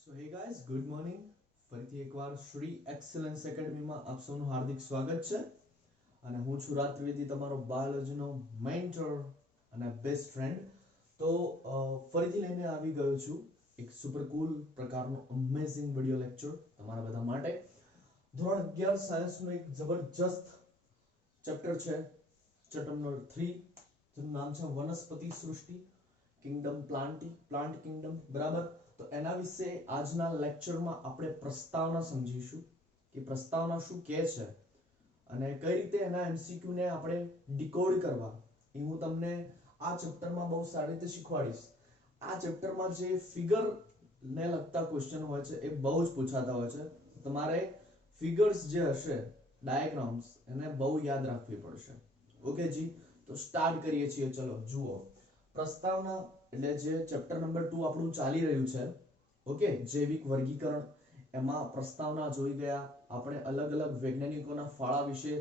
સો hey guys good morning. ફરીથી એકવાર Shri excellence એકેડમીમાં આપ સૌનું હાર્દિક સ્વાગત છે. અને હું છું રાજ ત્રિવેદી, તમારો બાયોલોજીનો મેન્ટર અને બેસ્ટ ફ્રેન્ડ. તો ફરીથી લઈને આવી ગયો છું એક સુપર કૂલ પ્રકારનો અમેઝિંગ વિડિયો લેક્ચર તમારા બધા માટે. ધોરણ 11 સાયન્સનું એક જબરજસ્ત ચેપ્ટર છે, ચેપ્ટર નંબર 3, જેનું નામ છે વનસ્પતિ સૃષ્ટિ, કિંગડમ પ્લાન્ટ કિંગડમ. બરાબર, તો એના વિશે આજના લેક્ચરમાં આપણે પ્રસ્તાવના સમજીશું કે પ્રસ્તાવના શું કહે છે અને કઈ રીતે એના એમસીક્યુ ને આપણે ડીકોડ કરવા એ હું તમને આ ચેપ્ટરમાં બહુ સારી રીતે શીખવાડીશ. આ ચેપ્ટરમાં જે ફિગર ને લગતા ક્વેશ્ચન હોય છે એ બહુ જ પૂછાતા હોય છે. તમારે ફિગર્સ જે હશે, ડાયાગ્રામ્સ, એને બહુ યાદ રાખવી પડશે. ઓકે જી, તો સ્ટાર્ટ કરીએ છીએ. ચલો જુઓ, પ્રસ્તાવના એટલે જે ચેપ્ટર નંબર 2 આપણું ચાલી રહ્યું છે, ઓકે, જૈવિક વર્ગીકરણ. એમાં પ્રસ્તાવના જોઈ ગયા આપણે, અલગ અલગ વૈજ્ઞાનિકોના ફાળા વિશે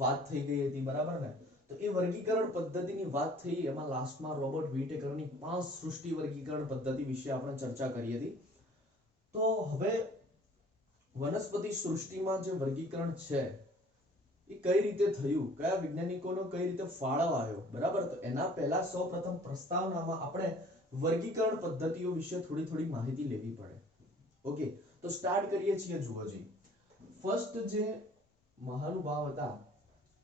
વાત થઈ ગઈ હતી. બરાબર ને? તો એ વર્ગીકરણ પદ્ધતિની વાત થઈ. એમાં લાસ્ટમાં રોબર્ટ વિટેકરની 5 સૃષ્ટિ વર્ગીકરણ પદ્ધતિ વિશે આપણે ચર્ચા કરી હતી. તો હવે વનસ્પતિ સૃષ્ટિમાં જે વર્ગીકરણ છે એ કઈ રીતે થયું, કયા વૈજ્ઞાનિકોનો કઈ રીતે ફાળો આવ્યો. બરાબર, તો એના પહેલા સૌપ્રથમ પ્રસ્તાવનામાં આપણે વર્ગીકરણ પદ્ધતિઓ વિશે થોડી માહિતી લેવી પડે. ઓકે, તો સ્ટાર્ટ કરીએ છીએ. જુઓજી, ફર્સ્ટ જે મહાનુભાવ હતા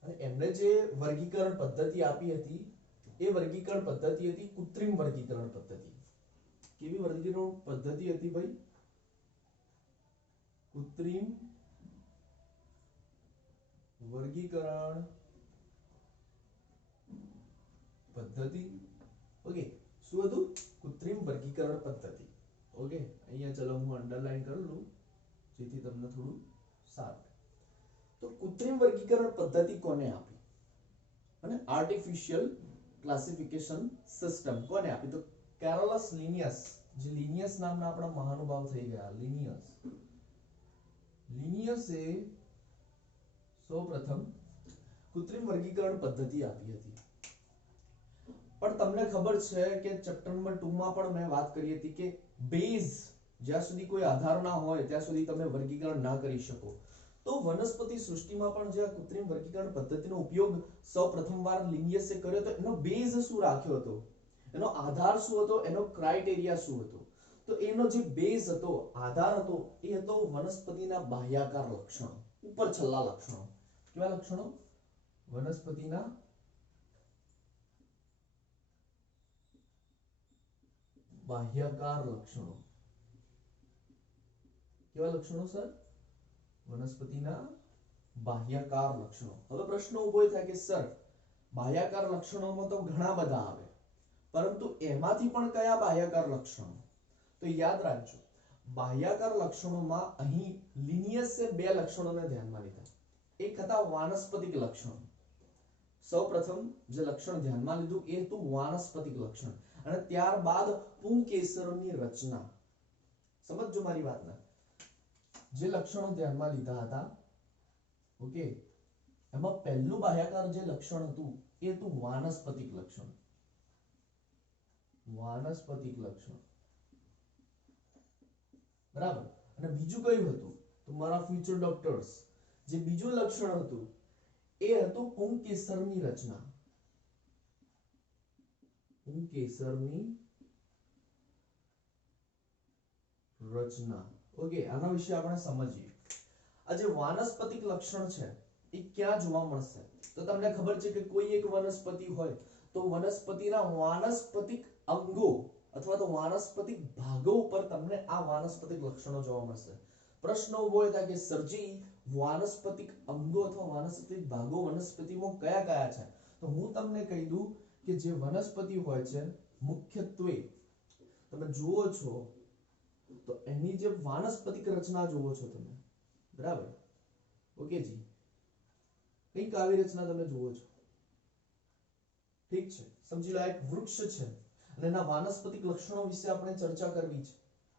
અને એમણે જે વર્ગીકરણ પદ્ધતિ આપી હતી એ વર્ગીકરણ પદ્ધતિ હતી કૃત્રિમ વર્ગીકરણ પદ્ધતિ. કેવી વર્ગીકરણ પદ્ધતિ હતી ભાઈ? કૃત્રિમ વર્ગીકરણ પદ્ધતિ. ઓકે, શું હતું? કૃત્રિમ વર્ગીકરણ પદ્ધતિ. ઓકે, અહીંયા ચલો હું અંડરલાઈન કરી લઉં જેથી તમને થોડું સારું. તો કૃત્રિમ વર્ગીકરણ પદ્ધતિ કોને આપી અને આર્ટિફિશિયલ ક્લાસિફિકેશન સિસ્ટમ કોને આપી? તો કેરોલસ લિનિયસ, જે લિનિયસ નામના આપણા મહાનુભાવ થઈ ગયા. લિનિયસે સૌપ્રથમ કૃત્રિમ વર્ગીકરણ પદ્ધતિ આપી હતી. પણ તમને ખબર છે કે ચેપ્ટર નંબર 2 માં પણ મેં વાત કરી હતી કે બેઝ, જ્યાં સુધી કોઈ આધાર ના હોય ત્યાં સુધી તમે વર્ગીકરણ ના કરી શકો. તો વનસ્પતિ સૃષ્ટિમાં પણ જે કૃત્રિમ વર્ગીકરણ પદ્ધતિનો ઉપયોગ સૌપ્રથમવાર લિનિયસે કર્યો તો એનો બેઝ શું રાખ્યો હતો, એનો આધાર શું હતો, એનો ક્રાઇટેરિયા શું હતો? તો એનો જે બેઝ હતો, આધાર હતો, એ હતો વનસ્પતિના બાહ્યાકાર લક્ષણો, ઉપર છલ્લા લક્ષણો. કેવા લક્ષણો? વનસ્પતિના બાહ્યાકાર લક્ષણો. કેવા લક્ષણો સર? વનસ્પતિના બાહ્યાકાર લક્ષણો. હવે પ્રશ્ન ઉભો થાય કે સર બાહ્યાકાર લક્ષણોમાં તો ઘણા બધા આવે, પરંતુ એમાંથી પણ કયા બાહ્યાકાર લક્ષણો? તો યાદ રાખજો, બાહ્યાકાર લક્ષણોમાં અહીં લિનિયસે 2 લક્ષણોને ધ્યાનમાં લીધા. એક હતા વાનસ્પતિક લક્ષણો. સૌપ્રથમ જે લક્ષણ ધ્યાનમાં લીધું એ હતું વાનસ્પતિક લક્ષણ, અને ત્યારબાદ પુંકેસરોની રચના. સમજજો મારી વાતને. જે લક્ષણો ધ્યાનમાં લીધા હતા, ઓકે, એમાં પહેલું બાહ્યાકાર જે લક્ષણ હતું એ હતું વાનસ્પતિક લક્ષણ. વાનસ્પતિક લક્ષણ, બરાબર. અને બીજું કયું હતું? તો મારા ફ્યુચર ડોક્ટર્સ, જે બીજું લક્ષણ હતું એ હતું પુંકેસરની રચના. પુંકેસરની રચના. ઓકે, આના વિશે આપણે સમજીએ. આ જે વાનસ્પતિક લક્ષણ છે એ ક્યાં જોવા મળશે? તો તમને ખબર છે કે કોઈ એક વનસ્પતિ હોય તો વનસ્પતિના વાનસ્પતિક અંગો અથવા તો વાનસ્પતિક ભાગો ઉપર તમને આ વાનસ્પતિક લક્ષણો જોવા મળશે. પ્રશ્ન ઉભો થાય કે સરજી વાનસ્પતિક અંગો અથવા વાનસ્પતિક ભાગો વનસ્પતિમાં કયા કયા છે? તો હું તમને કહી દઉં કે જે વનસ્પતિ હોય છે મુખ્યત્વે તમે જુઓ છો તો એની જે વાનસ્પતિક રચના જુઓ છો તમે, બરાબર? ઓકે જી, કઈક આવી રચના તમે જુઓ છો. ઠીક છે, સમજી લો એક વૃક્ષ છે અને એના વાનસ્પતિક લક્ષણો વિશે આપણે ચર્ચા કરવી છે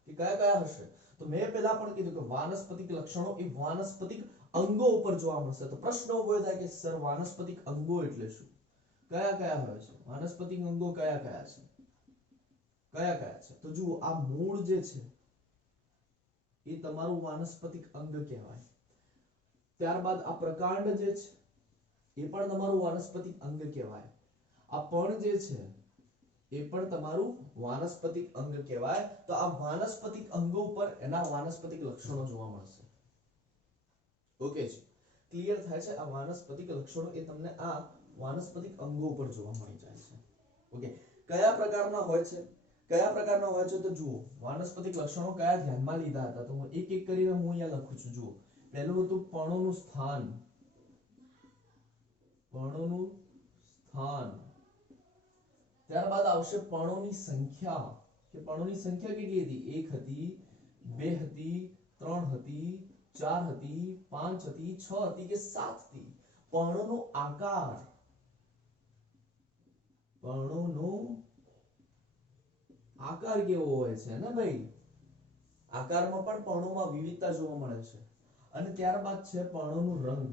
કે કયા કયા હશે. તો મેં પહેલા પણ કીધું કે વાનસ્પતિક લક્ષણો એ વાનસ્પતિક અંગો ઉપર જોવા મળશે. તો પ્રશ્ન ઉભો થાય કે સર વાનસ્પતિક અંગો એટલે શું? કયા કયા હોય છે વાનસ્પતિક અંગો? કયા કયા છે? તો જુઓ, આ મૂળ જે છે એ તમારું વાનસ્પતિક અંગ કહેવાય. ત્યારબાદ આ પ્રકાંડ જે છે એ પણ તમારું વાનસ્પતિક અંગ કહેવાય. આ પર્ણ જે છે એ પણ તમારું વાનસ્પતિક અંગ કહેવાય. તો આ વાનસ્પતિક અંગો પર એના વાનસ્પતિક લક્ષણો જોવા મળશે. ઓકે છે, ક્લિયર થાય છે? આ વાનસ્પતિક લક્ષણો એ તમને આ વાનસ્પતિક અંગો પર જોવા મળી જાય છે. ઓકે, કયા પ્રકારના હોય છે? કયા પ્રકારના હોય છે તો જુઓ, વાનસ્પતિક લક્ષણો કયા ધ્યાનમાં લીધા હતા તો હું એક એક કરીને હું અહીંયા લખું છું. જુઓ, પહેલું હતું પર્ણોનું સ્થાન. પર્ણોનું સ્થાન. ત્યારબાદ આવશે પર્ણોની સંખ્યા, કે પર્ણોની સંખ્યા કેટલી હતી? 1 હતી, 2 હતી, 3 હતી, 4 હતી, 5 હતી, 6 હતી કે 7 હતી. પર્ણોનો આકાર, પર્ણોનો આકાર કેવો હોય છે ને ભાઈ? આકારમાં પણ પર્ણોમાં વિવિધતા જોવા મળે છે. અને ત્યારબાદ છે પર્ણોનું રંગ.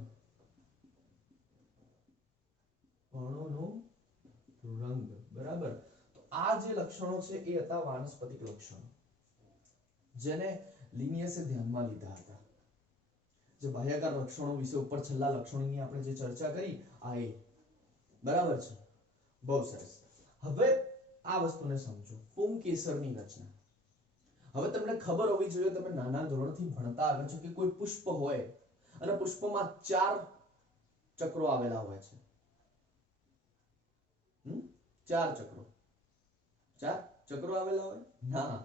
પર્ણોનો રંગ, બરાબર? તો આ જે લક્ષણો છે એ હતા વાનસ્પતિક લક્ષણો, જેને લિનિયસે ધ્યાનમાં લીધા હતા. જે બાહ્યાકાર લક્ષણો વિશે ઉપર છેલ્લા લક્ષણોની આપણે જે ચર્ચા કરી આ એ, બરાબર છે? બહુ સરસ. હવે આ વસ્તુને સમજો, પુંકેસરની રચના. હવે તમને ખબર હોવી જોઈએ, તમે નાના ધોરણથી ભણતા આવ્યા છો કે કોઈ પુષ્પ હોય અને પુષ્પમાં 4 ચક્રો આવેલા હોય છે. 4 ચક્રો, 4 ચક્રો આવેલા હોય? ના,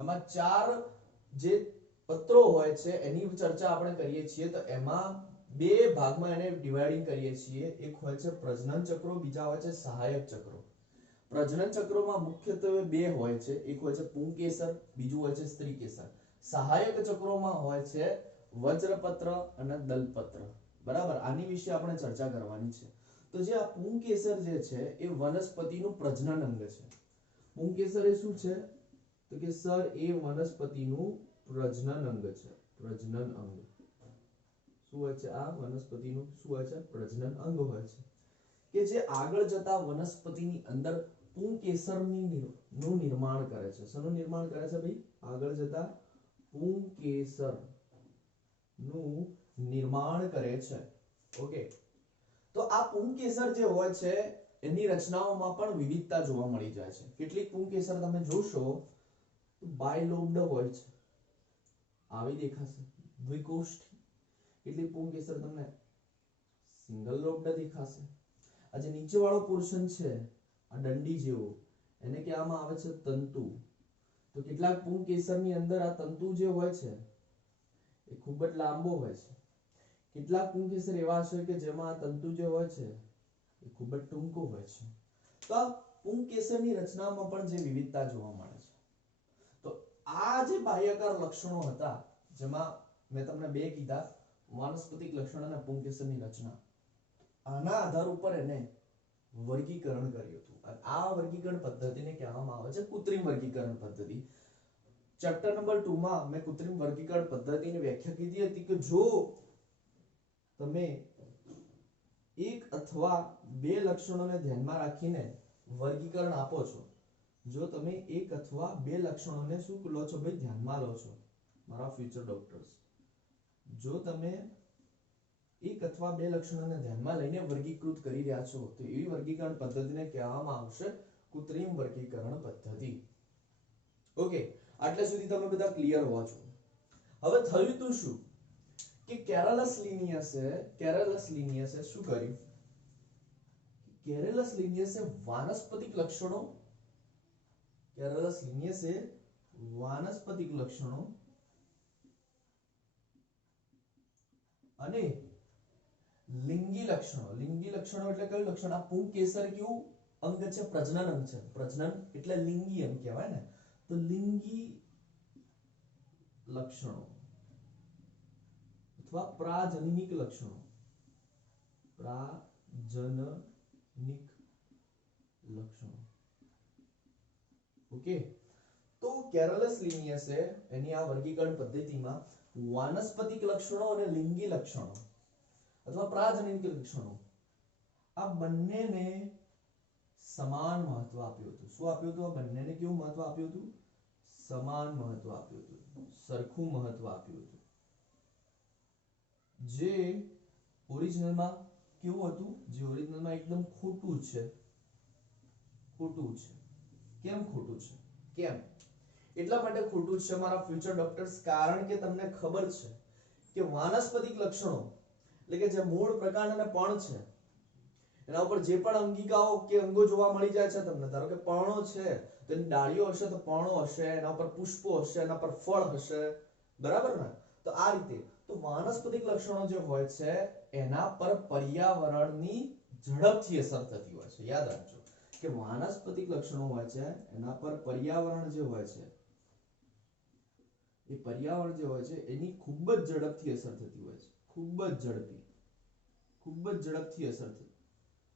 એમાં 4 જે પત્રો હોય છે એની ચર્ચા આપણે કરીએ છીએ તો એમાં 2 ભાગમાં એને ડિવાઇડિંગ કરીએ છીએ. એક હોય છે પ્રજનન ચક્રો, બીજા હોય છે સહાયક ચક્રો. પ્રજનન ચક્રોમાં મુખ્યત્વે 2 હોય છે, એક હોય છે પુંકેસર, બીજું હોય છે સ્ત્રીકેસર. સહાયક ચક્રોમાં હોય છે વજ્રપત્ર અને દલપત્ર. બરાબર? આની વિશે આપણે ચર્ચા કરવાની છે. તો જે આ પુંકેસર જે છે એ વનસ્પતિનું પ્રજનન અંગ છે. પુંકેસર એ શું છે તો કે સર એ વનસ્પતિનું પ્રજનન અંગ છે. પ્રજનન અંગ શું હોય છે? આ વનસ્પતિનું શું હોય છે? પ્રજનન અંગ હોય છે, કે જે આગળ જતા વનસ્પતિની અંદર પુંકેસરનું નિર્માણ કરે છે. શેનું નિર્માણ કરે છે ભાઈ? આગળ જતા પુંકેસરનું નિર્માણ કરે છે. ઓકે, તો આ પુંકેસર જે હોય છે એની રચનાઓમાં પણ વિવિધતા જોવા મળી જાય છે. કેટલીક પુંકેસર તમે જોશો તો બાયલોબ્ડ હોય છે, આવી દેખાશે દ્વિકોષ્ઠી. કેટલીક પુંકેસર તમને સિંગલ લોબ્ડ દેખાશે. આ જે નીચે વાળો પોર્શન છે આ દંડી જેવો, એને કહેવામાં આવે છે તંતુ. તો કેટલાક પુંકેસરની અંદર આ તંતુ જે હોય છે એ ખૂબ જ લાંબો હોય છે. કેટલાક પુંકેસર એવા છે કે જેમાં આ તંતુ જે હોય છે એ ખૂબ જ ટૂંકો હોય છે. તો આ પુંકેસરની રચનામાં પણ જે વિવિધતા જોવા મળે છે. તો આ જે બાહ્યકાર લક્ષણો હતા, જેમાં મેં તમને 2 કીધા, વાનસ્પતિક લક્ષણ અને પુંકેસરની રચના, આના આધાર ઉપર એને વર્ગીકરણ કર્યું હતું. આ વર્ગીકરણ પદ્ધતિને કહેવામાં આવે છે કૃત્રિમ વર્ગીકરણ પદ્ધતિ. ચેપ્ટર નંબર 2 માં મેં કૃત્રિમ વર્ગીકરણ પદ્ધતિની વ્યાખ્યા કીધી હતી કે જો તમે 1 અથવા 2 લક્ષણોને ધ્યાનમાં રાખીને વર્ગીકરણ આપો છો, જો તમે 1 અથવા 2 લક્ષણોને શું લો છો ભાઈ? ધ્યાનમાં લો છો મારા ફ્યુચર ડોક્ટર્સ. જો તમે 1 અથવા 2 લક્ષણોને ધ્યાનમાં લઈને વર્ગીકૃત કરી રહ્યા છો તો એવી વર્ગીકરણ પદ્ધતિને કહેવામાં આવશે કૃત્રિમ વર્ગીકરણ પદ્ધતિ. ઓકે, આટલે સુધી તમે બધા ક્લિયર હોવા છો. હવે થયું તો શું કે કેરલસ લિનિયસે શું કર્યું? કેરલસ લિનિયસે વાનસ્પતિક લક્ષણો અને લિંગી લક્ષણો એટલે કયું લક્ષણ? આ પુંકેસર કેવું અંગ છે? પ્રજનન અંગ છે. પ્રજનન એટલે લિંગી અંગ કહેવાય ને. તો લિંગી લક્ષણો અથવા પ્રાજનનિક લક્ષણો, ઓકે. તો કેરલસ લિનિયસે એની આ વર્ગીકરણ પદ્ધતિમાં વાનસ્પતિક લક્ષણો અને લિંગી લક્ષણો અથવા પ્રાજનનિક લક્ષણો આ બંનેને સમાન મહત્વ આપ્યું હતું. શું આપ્યું હતું? આ બંનેને કેવું મહત્વ આપ્યું હતું? સમાન મહત્વ આપ્યું હતું, સરખું મહત્વ આપ્યું હતું. જે ઓરિજિનલમાં કેવું હતું? જે ઓરિજિનલમાં એકદમ ખોટું છે. ખોટું છે. કેમ ખોટું છે? કેમ? એટલા માટે ખોટું છે મારા ફ્યુચર ડોક્ટર્સ, કારણ કે તમને ખબર છે કે વાનસ્પતિક લક્ષણો એટલે કે જે મૂળ પ્રકાંડ અને પર્ણ છે એના ઉપર જે પણ અંગિકાઓ કે અંગો જોવા મળી જાય છે તમને, ધારો કે પર્ણો છે તો એની ડાળીઓ હશે તો પર્ણો હશે, એના ઉપર પુષ્પો હશે, એના પર ફળ હશે, બરાબર ને? તો આ રીતે તો વાનસ્પતિક લક્ષણો જે હોય છે એના પર પર્યાવરણની ઝડપથી અસર થતી હોય છે. યાદ રાખજો કે વાનસ્પતિક લક્ષણો હોય છે એના પર પર્યાવરણ જે હોય છે એ પર્યાવરણ જે હોય છે એની ખૂબ જ ઝડપથી અસર થતી હોય છે. ખૂબ જ ઝડપથી અસર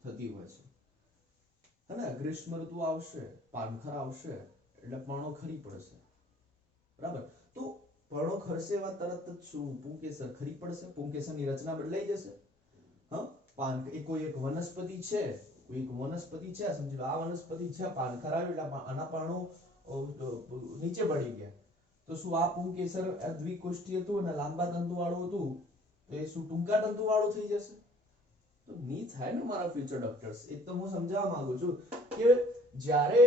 થતી હોય છે. અને ગ્રીષ્મ ઋતુ આવશે, પાનખર આવશે એટલે પર્ણો ખરી પડશે, બરાબર? તો પર્ણો ખરશે એવા તરત જ શું પુંકેસર ખરી પડશે, પુંકેસરની રચના બદલાઈ જશે. હા, પાન એ કોઈ એક વનસ્પતિ છે, સમજી લો આ વનસ્પતિ છે, પાનખર આવ્યું એટલે આના પર્ણો નીચે પડી ગયા. તો શું આ પુંકેસર દ્વિકોષ્ઠી હતું અને લાંબા તંતુ વાળું હતું તો એ શું ટૂંકા તંતુ વાળું થઈ જશે? તો ની થાય ને મારા ફ્યુચર ડોક્ટર્સ. એ તો હું સમજાવવા માંગુ છું કે જ્યારે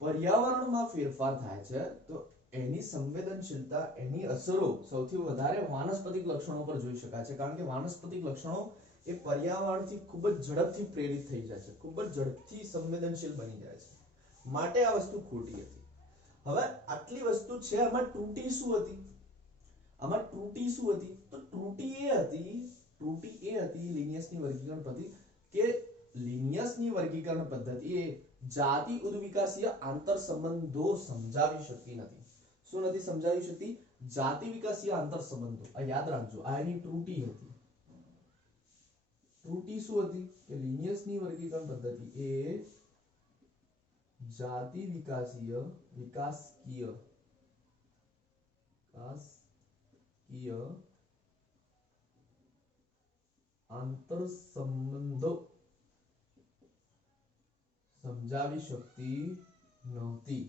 પર્યાવરણમાં ફેરફાર થાય છે તો એની સંવેદનશીલતા, એની અસરો સૌથી વધારે વાનસ્પતિક લક્ષણો પર જોઈ શકાય છે, કારણ કે વાનસ્પતિક લક્ષણો એ પર્યાવરણથી ખૂબ જ ઝડપથી પ્રેરિત થઈ જાય છે, ખૂબ જ ઝડપથી સંવેદનશીલ બની જાય છે. માટે આ વસ્તુ ખોટી હતી. હવે આટલી વસ્તુ છે, આમાં ત્રુટી શું હતી? તો ત્રુટી એ હતી લિનિયસની વર્ગીકરણ પદ્ધતિ, કે લિનિયસની વર્ગીકરણ પદ્ધતિ એ જાતિ ઉદ્વિકાસીય આંતર સંબંધો સમજાવી શકતી નથી. શું નથી સમજાવી શકતી? જાતિ વિકાસીય આંતર સંબંધો. આ યાદ રાખજો, આ એની ત્રુટી હતી. ત્રુટી શું હતી? કે લિનિયસની વર્ગીકરણ પદ્ધતિ એ જાતિ વિકાસકીય આંતર સંબંધો સમજાવી શકતી નહોતી.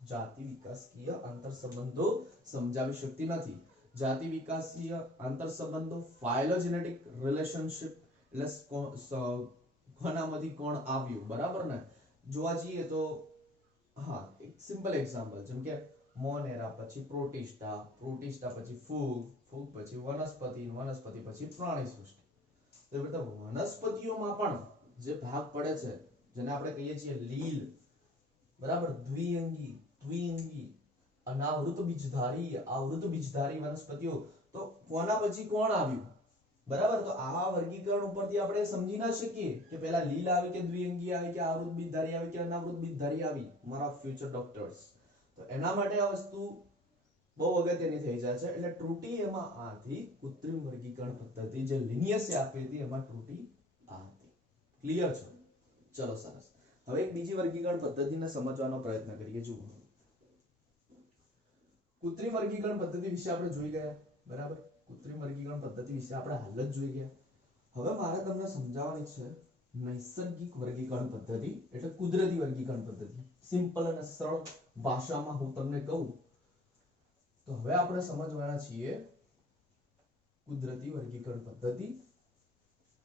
જાતિ વિકાસકીય આંતર સંબંધો સમજાવી શકતી નથી. જાતિ વિકાસીય આંતર સંબંધો ફાયલોજેનેટિક રિલેશનશિપ એટલે કોનામાંથી કોણ આવ્યું, બરાબર ને? જોવા જઈએ તો હા, એક સિમ્પલ એક્ઝામ્પલ, જેમ કે મોનેરા પછી પ્રોટિસ્ટા, પછી ફૂગ પછી વનસ્પતિ પછી પ્રાણી સૃષ્ટિ. તો એ બધા વનસ્પતિઓમાં પણ જે ભાગ પડે છે જેને આપણે કહીએ છીએ લીલ, બરાબર, દ્વિઅંગી, અનાવૃત બીજધારી, આવૃત બીજધારી વનસ્પતિઓ, તો કોના પછી કોણ આવ્યું, બરાબર? તો આવા વર્ગીકરણ ઉપરથી આપણે સમજી ના શકીએ કે પહેલા લીલ આવી કે દ્વિઅંગી આવી કે આવૃત બીજધારી આવી કે અનાવૃત બીજધારી આવી, મારા ફ્યુચર ડોક્ટર્સ. તો એના માટે આ વસ્તુ બહુ અગત્યની થઈ જાય છે. એટલે ત્રુટી એમાં આ હતી, કૃત્રિમ વર્ગીકરણ પદ્ધતિ જે લિનિયસે આપી હતી એમાં ત્રુટી આ હતી. ક્લિયર છે? ચલો, સરસ. હવે એક બીજી વર્ગીકરણ પદ્ધતિને સમજવાનો પ્રયત્ન કરીએ. જુઓ, કૃત્રિમ વર્ગીકરણ પદ્ધતિ વિશે આપણે જોઈ ગયા, બરાબર? કૃત્રિમ વર્ગીકરણ પદ્ધતિ વિશે આપણે હાલ જ જોઈ ગયા. હવે મારે તમને સમજાવવાની છે નૈસર્ગિક વર્ગીકરણ પદ્ધતિ એટલે કુદરતી વર્ગીકરણ પદ્ધતિ. સિમ્પલ અને સરળ ભાષામાં હું તમને કહું તો હવે આપણે સમજવાના છીએ કુદરતી વર્ગીકરણ પદ્ધતિ,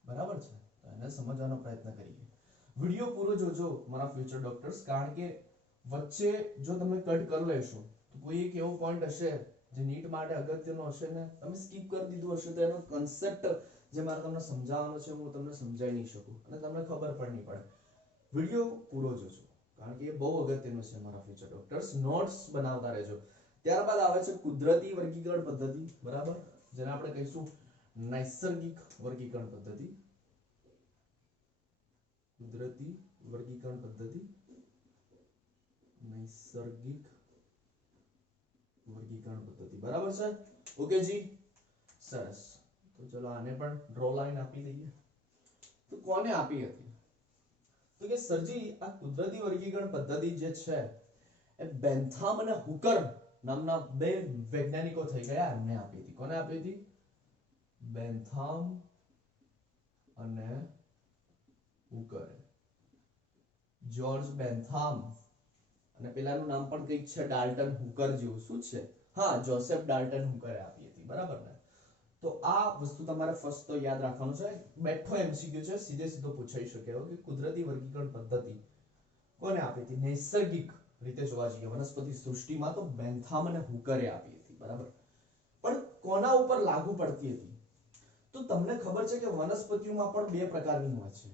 બરાબર છે? એને સમજવાનો પ્રયત્ન કરીએ. વિડિયો પૂરો જોજો મારા ફ્યુચર ડોક્ટર્સ, કારણ કે વચ્ચે જો તમે કટ કરી લેશો તો કોઈ એક એવો પોઈન્ટ હશે જે નીટ માટે અગત્યનો હશે ને તમે સ્કીપ કરી દીધું હશે તો એનો કન્સેપ્ટ જે મારે તમને સમજાવવાનો છે હું તમને સમજાવી નહીં શકું અને તમને ખબર પણ નહીં પડે. વિડિયો પૂરો જોજો, કારણ કે એ બહુ અગત્યનું છે મારા ફ્યુચર ડોક્ટર્સ. નોટ્સ બનાવતા રહેજો. ત્યારબાદ આવે છે કુદરતી વર્ગીકરણ પદ્ધતિ, બરાબર, જેને આપણે કહીશું નૈસર્ગિક વર્ગીકરણ પદ્ધતિ. કુદરતી વર્ગીકરણ પદ્ધતિ, નૈસર્ગિક વર્ગીકરણ પદ્ધતિ, બરાબર છે? ઓકે જી, સરસ. તો ચલો આને પણ ડ્રો લાઈન આપી દઈએ. તો કોને આપી હતી? તો કે સરજી આ કુદરતી વર્ગીકરણ પદ્ધતિ જે છે એ બેન્થામ અને હુકર નામના બે વૈજ્ઞાનિકો થઈ ગયા, એમને આપી હતી. કોને આપી હતી? બેન્થામ અને હુકર. જ્યોર્જ બેન્થામ અને પેલાનું નામ પણ કંઈક છે ડાલ્ટન હુકર જેવું. શું છે? હા, જોસેફ ડાલ્ટન હુકરે આપી હતી, બરાબર ને? તો આ વસ્તુ તમારે ફર્સ્ટ તો યાદ રાખવાનું છે. બેઠો એમસીક્યુ છે, સીધે સીધો પૂછાઈ શકે કે કુદરતી વર્ગીકરણ પદ્ધતિ કોને આપી હતી? નૈસર્ગિક રીતે જોવા જઈએ વનસ્પતિ સૃષ્ટિમાં તો બેન્થામ અને હુકરે આપી હતી, બરાબર? પણ કોના ઉપર લાગુ પડતી હતી? તો તમને ખબર છે કે વનસ્પતિઓમાં પણ બે પ્રકારની હોય છે.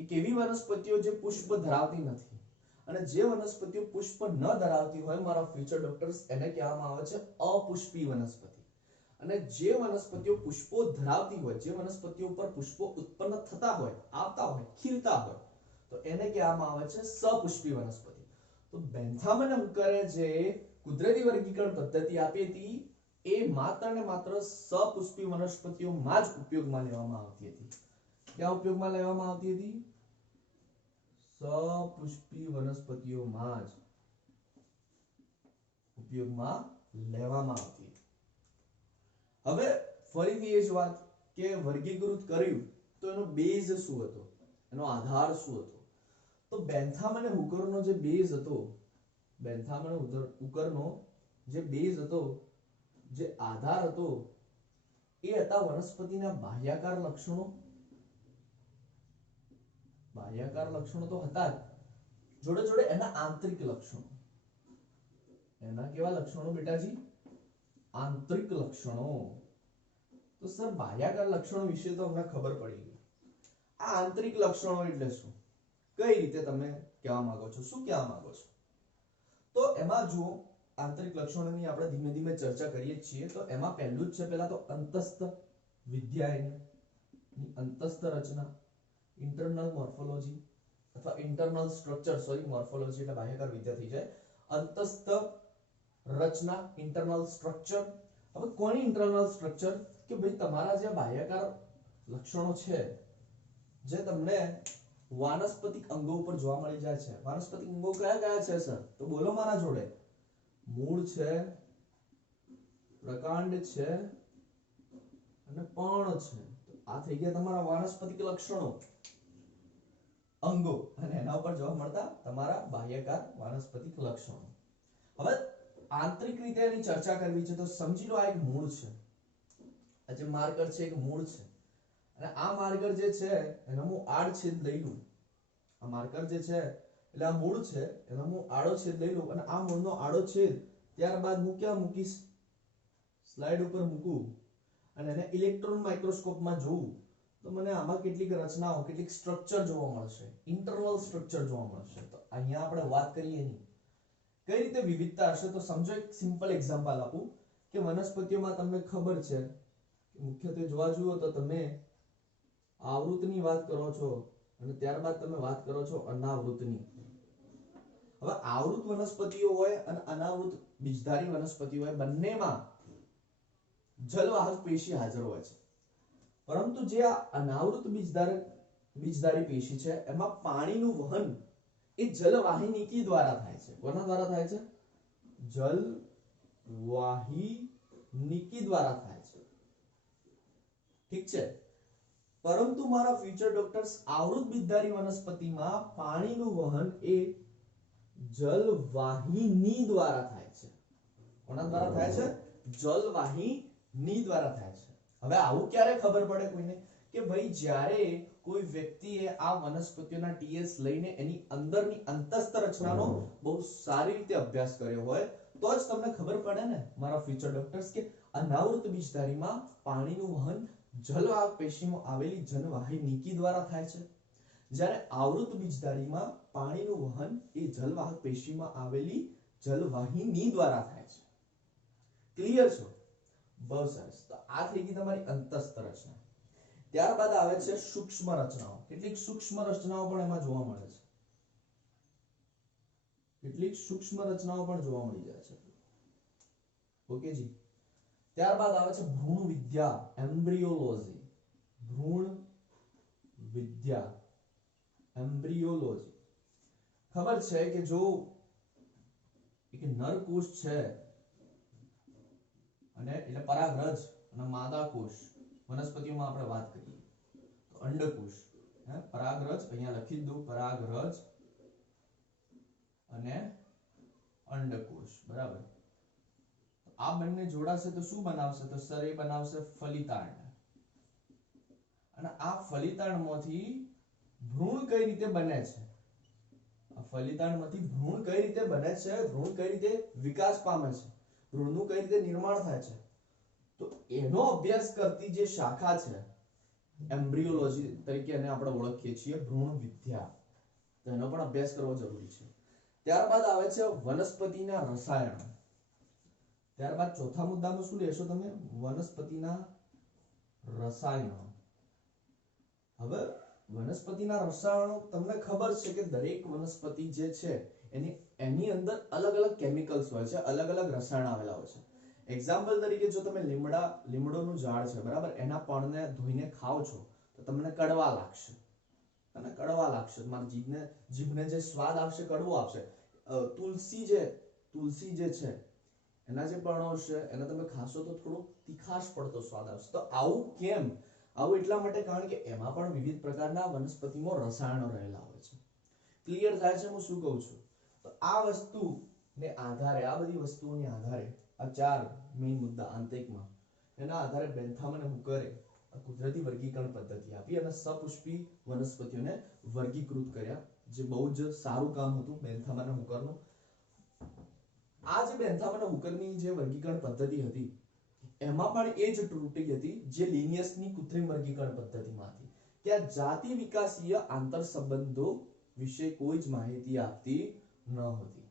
એક એવી વનસ્પતિઓ જે પુષ્પ ધરાવતી નથી, અને જે વનસ્પતિઓ પુષ્પ ન ધરાવતી હોય મારા ફ્યુચર ડોક્ટર્સ, એને કહેવામાં આવે છે અપુષ્પી વનસ્પતિ. અને જે વનસ્પતિઓ પુષ્પો ધરાવતી હોય, જે વનસ્પતિઓ ઉપર પુષ્પો ઉત્પન્ન થતા હોય, આવતા હોય, ખીલતા હોય, તો એને કહેવામાં આવે છે સપુષ્પી વનસ્પતિ. તો બેન્થામ અને હુકરે જે કુદરતી વર્ગીકરણ પદ્ધતિ આપી હતી એ માત્ર ને માત્ર સપુષ્પી વનસ્પતિઓમાં જ ઉપયોગમાં લેવામાં આવતી હતી. ક્યાં ઉપયોગમાં લેવામાં આવતી હતી? સપુષ્પી વનસ્પતિઓમાં જ ઉપયોગમાં લેવામાં આવતી હતી. હવે ફરીથી એ જ વાત કે વર્ગીકૃત કર્યું તો એનો બેઝ શું હતો, એનો આધાર શું હતો? તો બેન્થામ અને હુકરનો જે બેઝ હતો, બેન્થામ અને હુકરનો જે બેઝ હતો, જે આધાર હતો, એ હતા વનસ્પતિના બાહ્યાકાર લક્ષણો. બાહ્યાકાર લક્ષણો તો હતા જ, જોડે જોડે એના આંતરિક લક્ષણો. એના કેવા લક્ષણો બેટાજી? આંતરિક લક્ષણો. તો સર બાહ્યાકાર લક્ષણો વિશે તો અમને ખબર પડી ગઈ. આ આંતરિક લક્ષણો એટલે શું? કઈ રીતે તમે કહેવા માંગો છો? શું કહેવા માંગો છો? તો એમાં જુઓ, આંતરિક લક્ષણોની આપણે ધીમે ધીમે ચર્ચા કરીએ છીએ. તો એમાં પહેલું જ છે પેલા તો અંતસ્થ વિદ્યા, એની અંતસ્થ રચના, ઇન્ટરનલ મોર્ફોલોજી અથવા ઇન્ટરનલ સ્ટ્રક્ચર, સોરી મોર્ફોલોજી એટલે બાહ્યકાર વિદ્યા થઈ જાય. અંતસ્થ રચના, ઇન્ટરનલ સ્ટ્રક્ચર. હવે કોની ઇન્ટરનલ સ્ટ્રક્ચર? કે ભાઈ તમારા જે બાહ્યકાર લક્ષણો છે, જે તમને વાનસ્પતિક અંગો ઉપર જોવા મળી જાય છે. વાનસ્પતિક અંગો કયા કયા છે સર? તો બોલો મારા જોડે. મૂળ છે, પ્રકાંડ છે અને પર્ણ છે. આ થઈ ગયા તમારા વાનસ્પતિક લક્ષણો, અંગો, અને એના ઉપર જોવા મળતા તમારા બાહ્યકાર વાનસ્પતિક લક્ષણો. હવે આંતરિક રીતે એની ચર્ચા કરવી છે તો સમજી લો આ એક મૂળ છે. આ જે માર્કર છે એક મૂળ છે, અને આ માર્કર જે છે એનો હું આડછેદ લઈ લઉં. આ માર્કર જે છે એટલે આ મૂળ છે, એનો હું આડો છેદ લઈ લઉં, અને આ મૂળનો આડો છેદ ત્યારબાદ હું ક્યાં મૂકીશ? સ્લાઇડ ઉપર મૂકું અને એને ઇલેક્ટ્રોન માઇક્રોસ્કોપમાં જોઉં તો મને આમાં કેટલીક રચનાઓ, કેટલીક સ્ટ્રક્ચર જોવા મળશે, ઇન્ટરનલ સ્ટ્રક્ચર જોવા મળશે. તો અહીંયા આપણે વાત કરીએ એની કઈ રીતે વિવિધતા હશે. તો સમજો એક સિમ્પલ એક્ઝામ્પલ આપું કે વનસ્પતિઓમાં તમને ખબર છે કે મુખ્યત્વે જોવા જુઓ તો તમે આવૃતની વાત કરો છો અને ત્યારબાદ તમે વાત કરો છો અનાવૃતની. હવે આવૃત વનસ્પતિઓ હોય અને અનાવૃત બીજધારી વનસ્પતિ હોય, બંનેમાં જલવાહક પેશી હાજર હોય છે. પરંતુ જે આ અનાવૃત બીજધારી પેશી છે એમાં પાણીનું વહન એ જલવાહિનીકી દ્વારા થાય છે. કોના દ્વારા થાય છે? જલવાહિનીકી દ્વારા થાય છે. ઠીક છે. પરંતુ મારા ફ્યુચર ડોક્ટર્સ, આવૃત બીજધારી વનસ્પતિમાં પાણીનું વહન એ જલવાહિની દ્વારા થાય છે. કોના દ્વારા થાય છે? જલવાહિની દ્વારા થાય છે. હવે આવું ક્યારે ખબર પડે કોઈને? કે ભાઈ જ્યારે કોઈ વ્યક્તિએ આ વનસ્પતિઓના ટીએસ લઈને એની અંદરની અંતસ્થ રચનાનો બહુ સારી રીતે અભ્યાસ કર્યો હોય તો જ તમને ખબર પડે ને મારા ફ્યુચર ડોક્ટર્સ કે અનાવૃત બીજધારીમાં પાણીનું વહન જલવાહક પેશીમાં આવેલી જલવાહિનીકી દ્વારા થાય છે, જ્યારે આવૃત બીજધારીમાં પાણીનું વહન એ જલવાહક પેશીમાં આવેલી જલવાહિની દ્વારા થાય છે. ક્લિયર છો? બહુ સરસ. તો આ થઈ ગઈ તમારી અંતસ્થ રચના. ત્યારબાદ આવે છે સૂક્ષ્મ રચનાઓ. કેટલીક સૂક્ષ્મ રચનાઓ પણ એમાં જોવા મળે છે. કેટલીક સૂક્ષ્મ રચનાઓ પણ જોવા મળી જાય છે. ઓકે જી. ત્યારબાદ આવે છે ભ્રૂણ વિદ્યા, એમ્બ્રિયોલોજી. ભ્રૂણ વિદ્યા, એમ્બ્રિયોલોજી. ખબર છે કે જો એક નર કોષ છે અને એટલે પરાગરજ અને માદા કોષ, વનસ્પતિઓમાં આપણે વાત કરીએ તો અંડકોષ, પરાગરજ, અહીંયા લખી દઉં પરાગરજ અને અંડકોશ, બરાબર. આ બંને જોડાશે તો શું બનાવશે? તો સર એ બનાવશે ફલિતાંડ. અને આ ફલિતાંડમાંથી ભ્રૂણ કઈ રીતે બને છે? આ ફલિતાંડમાંથી ભ્રૂણ કઈ રીતે બને છે? ભ્રૂણ કઈ રીતે વિકાસ પામે છે? ભ્રૂણનું કઈ રીતે નિર્માણ થાય છે? તો એનો અભ્યાસ કરતી જે શાખા છે, એમ્બ્રિયોલોજી તરીકે એને આપણે ઓળખીએ છીએ, ભ્રૂણ વિદ્યા, તો એનો પણ અભ્યાસ કરવો જરૂરી છે. ત્યારબાદ આવે છે વનસ્પતિના રસાયણ. ત્યારબાદ ચોથા મુદ્દામાં શું લેશો તમે? વનસ્પતિના રસાયણો. હવે વનસ્પતિના રસાયણો, તમને ખબર છે કે દરેક વનસ્પતિ જે છે એની અંદર અલગ અલગ કેમિકલ્સ હોય છે, અલગ અલગ રસાયણ આવેલા હોય છે. એક્ઝામ્પલ તરીકે જો તમે લીમડોનું ઝાડ છે, બરાબર, એના પાનને ધોઈને ખાઓ છો તો તમને કડવા લાગશે, તમારી જીભને જે સ્વાદ આવશે કડવો આવશે. તુલસી જે છે એના જે પર્ણો છે એને તમે ખાશો તો થોડો તીખાશ પડતો સ્વાદ આવશે. તો આવું કેમ? આવું એટલા માટે કારણ કે એમાં પણ વિવિધ પ્રકારના વનસ્પતિમાં રસાયણો રહેલા હોય છે. ક્લિયર થાય છે હું શું કહું છું? તો આ વસ્તુને આધારે, આ બધી વસ્તુઓને આધારે, આ ચાર મેઇન મુદ્દા આંતરિકમાં, એના આધારે બેન્થામ અને હુકરે કુદરતી વર્ગીકરણ પદ્ધતિ આપી અને સપુષ્પી વનસ્પતિઓને વર્ગીકૃત કર્યા, જે બહુ જ સારું કામ હતું બેન્થામ અને હુકરનું. આ જે બેન્થામ અને હુકરની જે વર્ગીકરણ પદ્ધતિ હતી એમાં પણ એ જ ત્રુટિ હતી જે લિનિયસની કૃત્રિમ વર્ગીકરણ પદ્ધતિમાં હતી, કે આ જાતિ વિકાસીય આંતર સંબંધો વિશે કોઈ જ માહિતી આપતી ન હતી.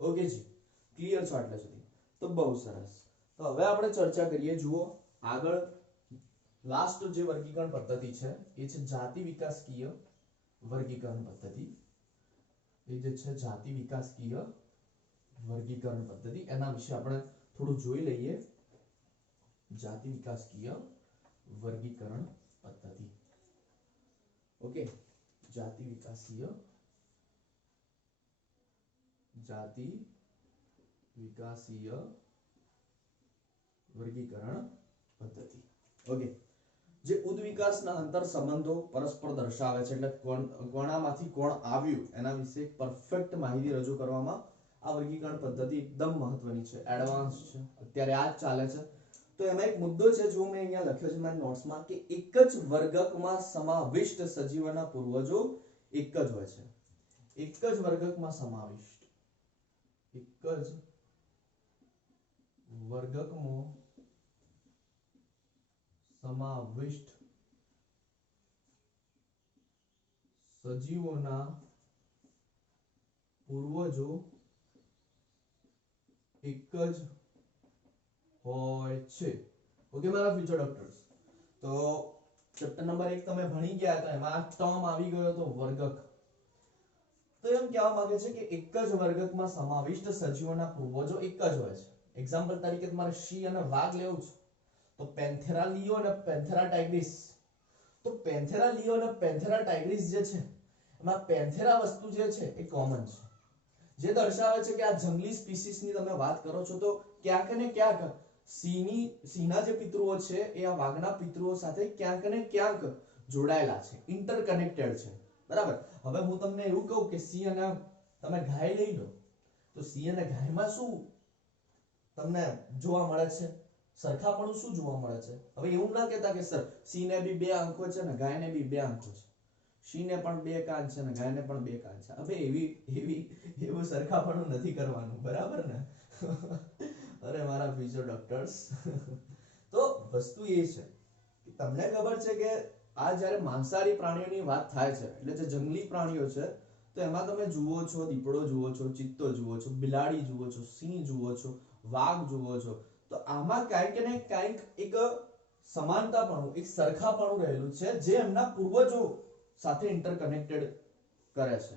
ઓકે જી, ક્લિયર છો આટલા સુધી? તો બહુ સરસ. તો હવે આપણે ચર્ચા કરીએ. જુઓ આગળ, લાસ્ટ જે વર્ગીકરણ પદ્ધતિ છે એ છે જાતિ વિકાસકીય વર્ગીકરણ પદ્ધતિ. એ જે છે જાતિ વિકાસકીય વર્ગીકરણ પદ્ધતિ, એના વિશે આપણે થોડું જોઈ લઈએ. જાતિ વિકાસકીય વર્ગીકરણ પદ્ધતિ. ઓકે, જાતિ વિકાસીય વર્ગીકરણ પદ્ધતિ. ઓકે, જે ઉદ્વિકાસના અંતર સંબંધો પરસ્પર દર્શાવે છે, એટલે કોણામાંથી કોણ આવ્યું એના વિશે પરફેક્ટ માહિતી રજૂ કરવામાં આ વર્ગીકરણ પદ્ધતિ એકદમ મહત્વની છે, એડવાન્સ છે, અત્યારે આ જ ચાલે છે. તો એમાં એક મુદ્દો છે જો મેં અહીંયા લખ્યો છે મારી નોટ્સમાં, કે એક જ વર્ગકમાં સમાવિષ્ટ સજીવના પૂર્વજો એક જ હોય છે. એક જ વર્ગકમાં સમાવિષ્ટ, એક જ વર્ગકમાં સમાવિષ્ટ સજીવોના પૂર્વજો એક જ હોય છે. ઓકે મારા ફ્યુચર ડોક્ટર્સ, તો ચેપ્ટર નંબર 1 તમે ભણી ગયા હતા, એમાં આ ટર્મ આવી ગયો તો વર્ગક. તો એમ કહેવા માંગે છે કે એક જ વર્ગકમાં સમાવિષ્ટ સજીવોના પૂર્વજો એક જ હોય છે. એક્ઝામ્પલ તરીકે તમારે સિંહ અને વાઘ લેવું છે તો પેન્થેરા લિયો અને પેન્થેરા ટાઇગ્રિસ. તો પેન્થેરા લિયો અને પેન્થેરા ટાઇગ્રિસ જે છે એમાં પેન્થેરા વસ્તુ જે છે એ કોમન છે, જે દર્શાવે છે કે આ જંગલી સ્પીસીસની તમે વાત કરો છો તો ક્યાંક ને ક્યાંક સિંહના જે પિતૃઓ છે એ આ વાઘના પિતૃઓ સાથે ક્યાંક ને ક્યાંક જોડાયેલા છે, ઇન્ટરકનેક્ટેડ છે, બરાબર. હવે હું તમને એવું કહું કે સિંહ અને તમે ગાય લઈ લો તો સિંહ અને ગાયમાં શું તમને જોવા મળે છે? સરખાપણું શું જોવા મળે છે? હવે એવું ના કહેતા કે સર સિંહને બી 2 આંખો છે ને ગાયને બી 2 આંખો છે, સિંહને પણ 2 કાન છે ને ગાયને પણ 2 કાન છે. હવે એવું સરખાપણું નથી કરવાનું, બરાબર ને? અરે મારા ફ્યુચર ડોક્ટર્સ, તો વસ્તુ એ છે કે તમને ખબર છે કે આ જ્યારે માંસાહારી પ્રાણીઓની વાત થાય છે, એટલે જે જંગલી પ્રાણીઓ છે, તો એમાં તમે જુઓ છો દીપડો જુઓ છો, ચિત્તો જુઓ છો, બિલાડી જુઓ છો, સિંહ જુઓ છો, વાઘ જુઓ છો, તો આમાં કાંઈક ને કાંઈક એક સમાનતાપણું, એક સરખાપણું રહેલું છે જે એમના પૂર્વજો સાથે ઇન્ટરકનેક્ટેડ કરે છે.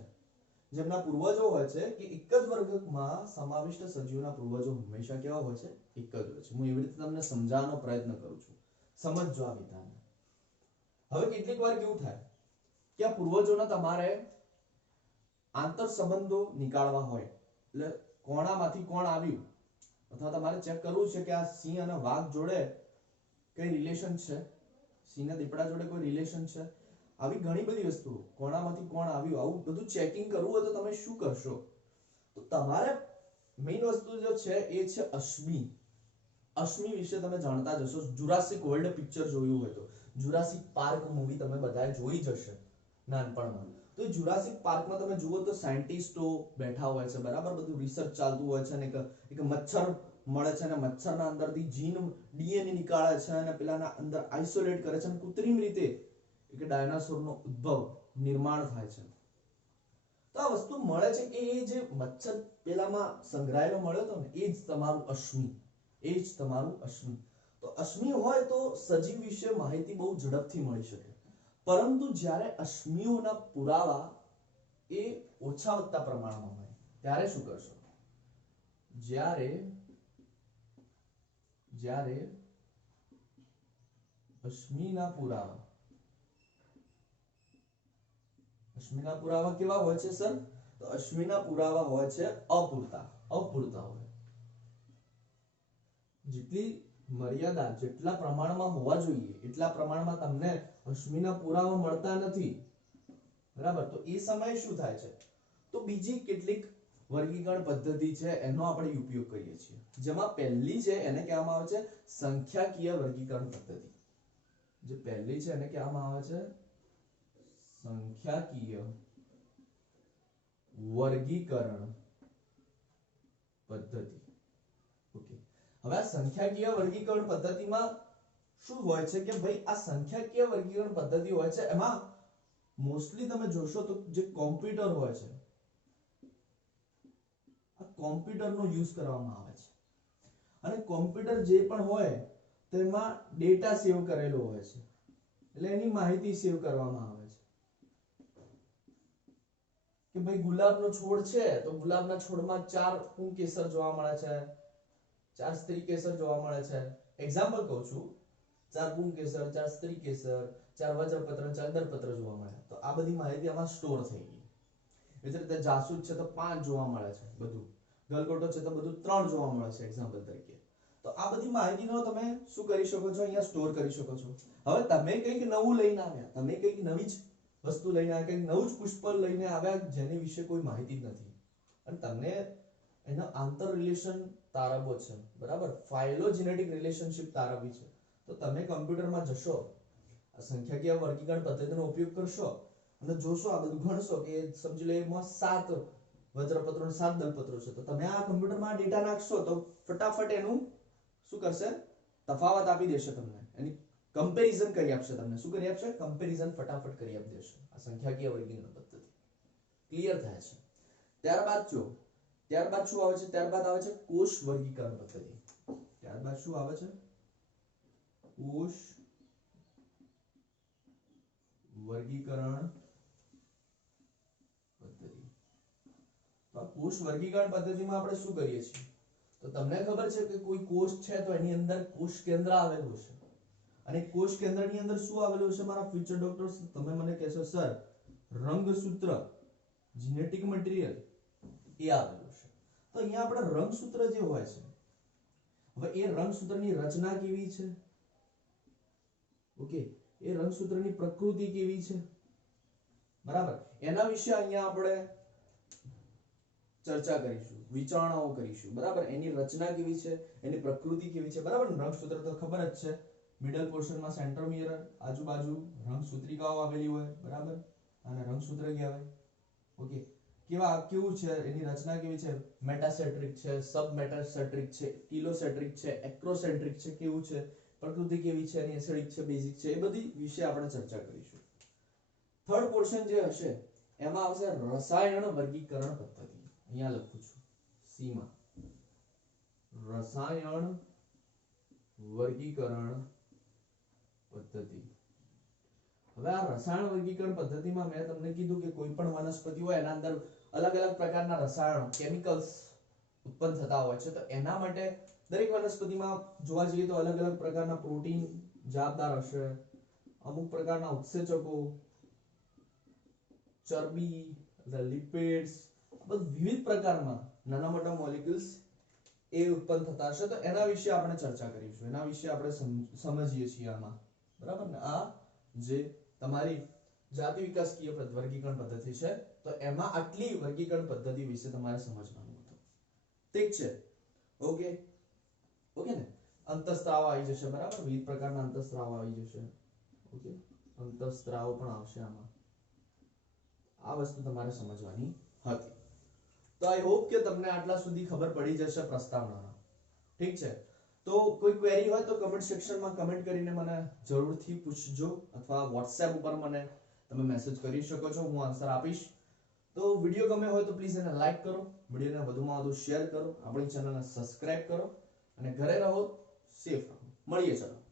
જેમના પૂર્વજો હોય છે કે એક જ વર્ગકમાં સમાવિષ્ટ સજીવોના પૂર્વજો હંમેશા કેવા હોય છે? એક જ હોય છે. હું એવી રીતે તમને સમજાવવાનો પ્રયત્ન કરું છું, સમજજો આ વિધાનને. હવે કેટલીક વાર કેવું થાય કે આ પૂર્વજોના તમારે આંતર સંબંધો નીકાળવા હોય, એટલે કોણામાંથી કોણ આવ્યું, અથવા તમારે ચેક કરવું છે કે આ સિંહ અને વાઘ જોડે કઈ રિલેશન છે, સિંહ અને દીપડા જોડે કોઈ રિલેશન છે, આવી ઘણી બધી વસ્તુઓ, કોણામાંથી કોણ આવ્યું, આવું બધું ચેકિંગ કરવું હોય તો તમે શું કરશો? તો તમારે મેઇન વસ્તુ જો છે એ છે અશ્મિ. અશ્મિ વિશે તમે જાણતા જ હશો. જુરાસિક વર્લ્ડ પિક્ચર જોયું હોય તો, જુરાસિક પાર્ક મૂવી તમે બધાએ જોઈ જ હશે નાનપણમાં. તો જુરાસિક પાર્કમાં તમે જુઓ તો સાયન્ટિસ્ટો બેઠા હોય છે, બરાબર, બધું રિસર્ચ ચાલતું હોય છે, અને એક મચ્છર મળે છે અને મચ્છરના અંદરથી જીન ડીએનએ નીકાળે છે અને પેલાના અંદર આઇસોલેટ કરે છે અને કૃત્રિમ રીતે એક ડાયનાસોરનો ઉદ્ભવ નિર્માણ થાય છે. તો આ વસ્તુ મળે છે કે એ જે મચ્છર પેલામાં સંગ્રહાયેલો મળ્યો હતો ને, એ જ તમારું અશ્મિ, એ જ તમારું અશ્મિ. તો અશ્મિ હોય તો સજીવ વિશે માહિતી બહુ ઝડપથી મળી શકે. પરંતુ જ્યારે અશ્મિઓના પુરાવા એ ઓછા વધતા પ્રમાણમાં હોય ત્યારે શું કરશો? જ્યારે અશ્મિના પુરાવા કેવા હોય છે સર? તો અશ્મિના પુરાવા હોય છે અપૂરતા હોય. જેટલી મર્યાદા, જેટલા પ્રમાણમાં હોવા જોઈએ એટલા પ્રમાણમાં તમને અશ્મિના પુરાવા મળતા નથી, બરાબર. તો એ સમયે શું થાય છે? તો બીજી કેટલીક વર્ગીકરણ પદ્ધતિ છે એનો આપણે ઉપયોગ કરીએ છીએ, જેમાં પહેલી છે એને કહેવામાં આવે છે સંખ્યાકીય વર્ગીકરણ પદ્ધતિ. જે પહેલી છે એને કહેવામાં આવે છે સંખ્યાકીય વર્ગીકરણ પદ્ધતિ. ઓકે, હવે આ સંખ્યાકીય વર્ગીકરણ પદ્ધતિમાં શું હોય છે કે ભાઈ આ સંખ્યાકીય વર્ગીકરણ પદ્ધતિ હોય છે એમાં મોસ્ટલી તમે જોશો તો જે કોમ્પ્યુટર હોય છે, આ કોમ્પ્યુટરનો યુઝ કરવામાં આવે છે. અને કોમ્પ્યુટર જે પણ હોય તેમાં ડેટા સેવ કરેલો હોય છે, એટલે એની માહિતી સેવ કરવામાં આવે છે કે ભાઈ ગુલાબનો છોડ છે તો ગુલાબના છોડમાં 4 પુંકેસર જોવા મળે છે, 4 સ્ત્રીકેસર જોવા મળે છે. એક્ઝામ્પલ કહું છું, 4 પુંકેસર, 4 સ્ત્રીકેસર, 4 વજ્રપત્ર, 4 દળપત્ર જોવા મળે. તો આ બધી માહિતી આમાં સ્ટોર થઈ ગઈ. એ જ રીતે જાસૂદ છે તો 5 જોવા મળે છે, બધું ગલગોટો છે તો બધું 3 જોવા મળે છે એક્ઝામ્પલ તરીકે. તો આ બધી માહિતીનો તમે શું કરી શકો છો? અહીંયા સ્ટોર કરી શકો છો. હવે તમે કંઈક નવું લઈને આવ્યા, તમે કંઈક નવી જ વસ્તુ લઈને આવ્યા, કંઈક નવું જ પુષ્પ લઈને આવ્યા જેની વિશે કોઈ માહિતી જ નથી, અને તમને એનો આંતર રિલેશન તારવવો છે, બરાબર, ફાઇલોજેનેટિક રિલેશનશિપ તારવવી છે. તો તમે કમ્પ્યુટરમાં જશો, આ સંખ્યાકીય વર્ગીકરણ પદ્ધતિનો ઉપયોગ કરશો અને જોશો, આ બધું ગણશો કે સમજી લો એમાં 7 વજ્રપત્રો અને 7 દળપત્રો છે. તો તમે આ કમ્પ્યુટરમાં ડેટા નાખશો તો ફટાફટ એનું શું કરશે? તફાવત આપી દેશે તમને, એની કમ્પેરિઝન કરી આપશે. તમને શું કરી આપશે? કમ્પેરિઝન ફટાફટ કરી આપી દેશે આ સંખ્યાકીય વર્ગીકરણ પદ્ધતિ. ક્લિયર થાય છે? ત્યારબાદ શું આવે છે? ત્યારબાદ આવે છે કોષ વર્ગીકરણ પદ્ધતિ. ત્યારબાદ શું આવે છે? કોષ વર્ગીકરણ પદ્ધતિ. તો આ કોષ વર્ગીકરણ પદ્ધતિમાં આપણે શું કરીએ છીએ? તો તમને ખબર છે કે કોઈ કોષ છે તો એની અંદર કોષ કેન્દ્ર આવેલું છે, અને કોષ કેન્દ્રની અંદર શું આવેલું છે મારા ફ્યુચર ડોક્ટર્સ? તમે મને કહેશો સર રંગસૂત્ર, જેનેટિક મટીરીયલ એ આવેલું છે. તો અહીંયા આપણે રંગસૂત્ર જે હોય છે, હવે એ રંગસૂત્રની રચના કેવી છે? ઓકે, એ રંગસૂત્રની પ્રકૃતિ કેવી છે, બરાબર, એના વિશે અહીંયા આપણે ચર્ચા કરીશું, વિચારણાઓ કરીશું, બરાબર. એની રચના કેવી છે, એની પ્રકૃતિ કેવી છે, બરાબર. રંગસૂત્ર તો ખબર જ છે, મિડલ પોર્શનમાં સેન્ટ્રોમિયર, આજુબાજુ રંગસૂત્રિકાઓ આવેલી હોય, બરાબર, અને રંગસૂત્ર કહેવાય. ઓકે, કેવું છે, એની રચના કેવી છે? મેટાસેન્ટ્રિક છે, સબમેટાસેન્ટ્રિક છે, ટીલોસેન્ટ્રિક છે, એક્રોસેન્ટ્રિક છે, કેવું છે, પ્રકૃતિ કેવી છે, એની એસિડિક છે, બેઝિક છે, એ બધી વિશે આપણે ચર્ચા કરીશું. થર્ડ પોર્શન જે હશે એમાં આવશે રસાયણ વર્ગીકરણ પદ્ધતિ. અહીંયા લખું છું સી માં, રસાયણ વર્ગીકરણ પદ્ધતિ. હવે આ રસાયણ વર્ગીકરણ પદ્ધતિમાં મેં તમને કીધું કે કોઈ પણ વનસ્પતિ હોય એના અંદર અલગ અલગ પ્રકારના રસાયણો, કેમિકલ્સ ઉત્પન્ન થતા હોય છે. તો એના માટે દરેક વનસ્પતિમાં જોવા જઈએ તો અલગ અલગ પ્રકારના પ્રોટીન જવાબદાર હશે, અમુક પ્રકારના ઉત્સેચકો, ચરબી, લિપિડ્સ, વિવિધ પ્રકારના નાના મોટા મોલેક્યુલ્સ એ ઉત્પન્ન થતા હશે. તો એના વિશે આપણે ચર્ચા કરીશું, એના વિશે આપણે સમજીએ છીએ આમાં, બરાબર ને. આ જે તમારી જાતિ વિકાસકીય વર્ગીકરણ પદ્ધતિ છે તો એમાં આટલી વર્ગીકરણ પદ્ધતિ વિશે તમારે સમજવાનું હતું. ઠીક છે. ઓકે ઓકે ને. અંતઃસ્ત્રાવ આવી જશે, બરાબર. વિવિધ પ્રકારના અંતઃસ્ત્રાવ આવી જશે. ઓકે, અંતઃસ્ત્રાવ પણ આવશે આમાં. આ વસ્તુ તમારે સમજવાની હતી. તો આઈ હોપ કે તમને આટલા સુધી ખબર પડી જશે પ્રસ્તાવનાનો. ઠીક છે. તો કોઈ ક્વેરી હોય તો કમેન્ટ સેક્શનમાં કમેન્ટ કરીને મને જરૂરથી પૂછજો, અથવા WhatsApp ઉપર મને તમે મેસેજ કરી શકો છો, હું આન્સર આપીશ. તો વિડિયો ગમે હોય તો પ્લીઝ એને લાઈક કરો, વિડિયોને વધુમાં વધુ શેર કરો, આપણી ચેનલને સબસ્ક્રાઇબ કરો, અને ઘરે રહો, સેફ રહો. મળીએ ચાલો.